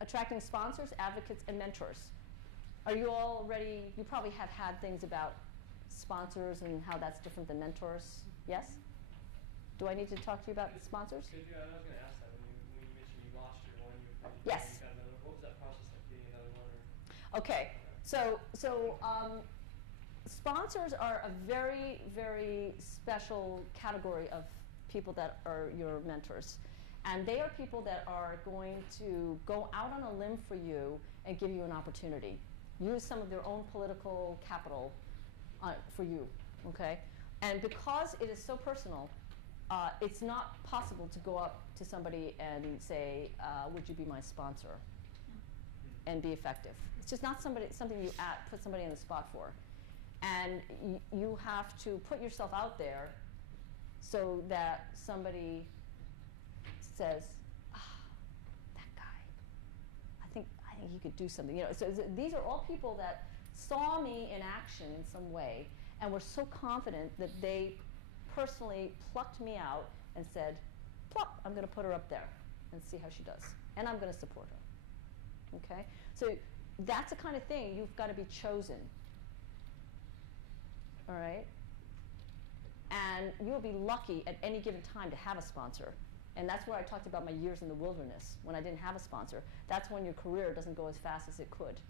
attracting sponsors, advocates, and mentors. Are you all ready? You probably have had things about sponsors and how that's different than mentors. Yes? Do I need to talk to you about sponsors? I was going to ask that when you mentioned you lost your one, yes. You got another. What was that process like getting another one? Or? Okay. So sponsors are a very, very special category of people that are your mentors. And they are people that are going to go out on a limb for you and give you an opportunity. Use some of their own political capital for you, okay? And because it is so personal, it's not possible to go up to somebody and say, would you be my sponsor? And be effective. It's just not something you put somebody on the spot for. And you have to put yourself out there so that somebody says, that guy, I think he could do something. You know, so these are all people that saw me in action in some way and were so confident that they personally plucked me out and said, plop, I'm going to put her up there and see how she does. And I'm going to support her. Okay? So that's the kind of thing you've got to be chosen. All right? And you'll be lucky at any given time to have a sponsor. And that's where I talked about my years in the wilderness, when I didn't have a sponsor. That's when your career doesn't go as fast as it could.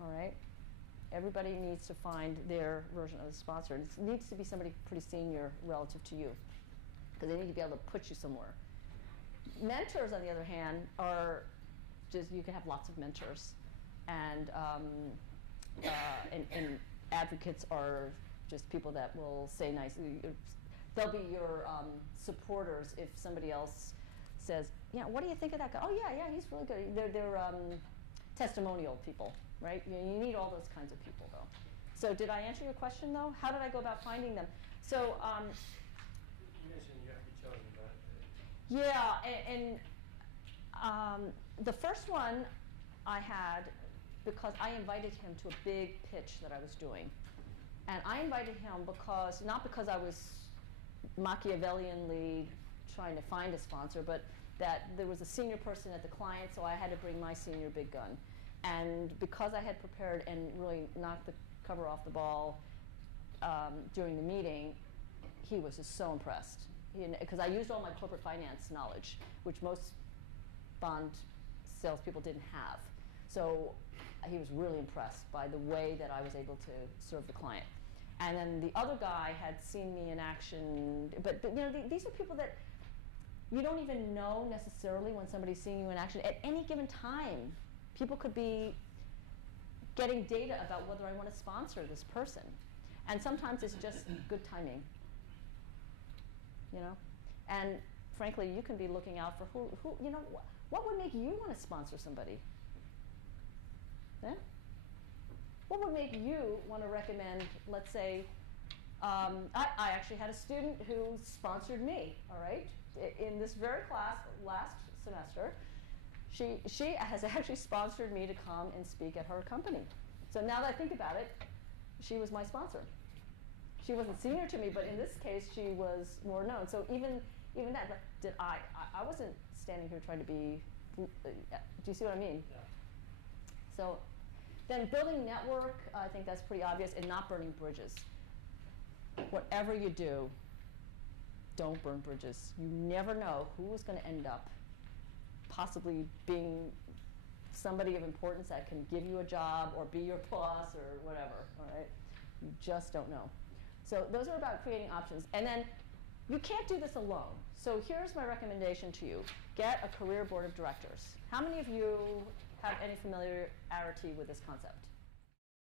All right? Everybody needs to find their version of a sponsor. And it needs to be somebody pretty senior relative to you, because they need to be able to put you somewhere. Mentors, on the other hand, are just, you can have lots of mentors. And advocates are just people that will say nice. They'll be your supporters if somebody else says, yeah, what do you think of that guy? Oh, yeah, he's really good. They're testimonial people, right? You need all those kinds of people, though. So did I answer your question, though? How did I go about finding them? So you mentioned you have to be chosen, but yeah, and the first one I had because I invited him to a big pitch that I was doing. And I invited him because, not because I was Machiavellianly trying to find a sponsor, but that there was a senior person at the client, so I had to bring my senior big gun. And because I had prepared and really knocked the cover off the ball during the meeting, he was just so impressed. Because I used all my corporate finance knowledge, which most bond salespeople didn't have. So he was really impressed by the way that I was able to serve the client. And then the other guy had seen me in action, but you know, these are people that you don't even know necessarily when somebody's seeing you in action. At any given time, people could be getting data about whether I want to sponsor this person. And sometimes it's just good timing, you know? And frankly, you can be looking out for who you know, what would make you want to sponsor somebody? Yeah? What would make you want to recommend, let's say, I actually had a student who sponsored me, all right? In this very class last semester, she has actually sponsored me to come and speak at her company. So now that I think about it, she was my sponsor. She wasn't senior to me, but in this case, she was more known. So even that, I wasn't standing here trying to be, do you see what I mean? yeah. So then building network, I think that's pretty obvious, and not burning bridges. Whatever you do, don't burn bridges. You never know who is going to end up possibly being somebody of importance that can give you a job or be your boss or whatever, all right? You just don't know. So those are about creating options. And then you can't do this alone. So here's my recommendation to you. Get a career board of directors. How many of you have any familiarity with this concept?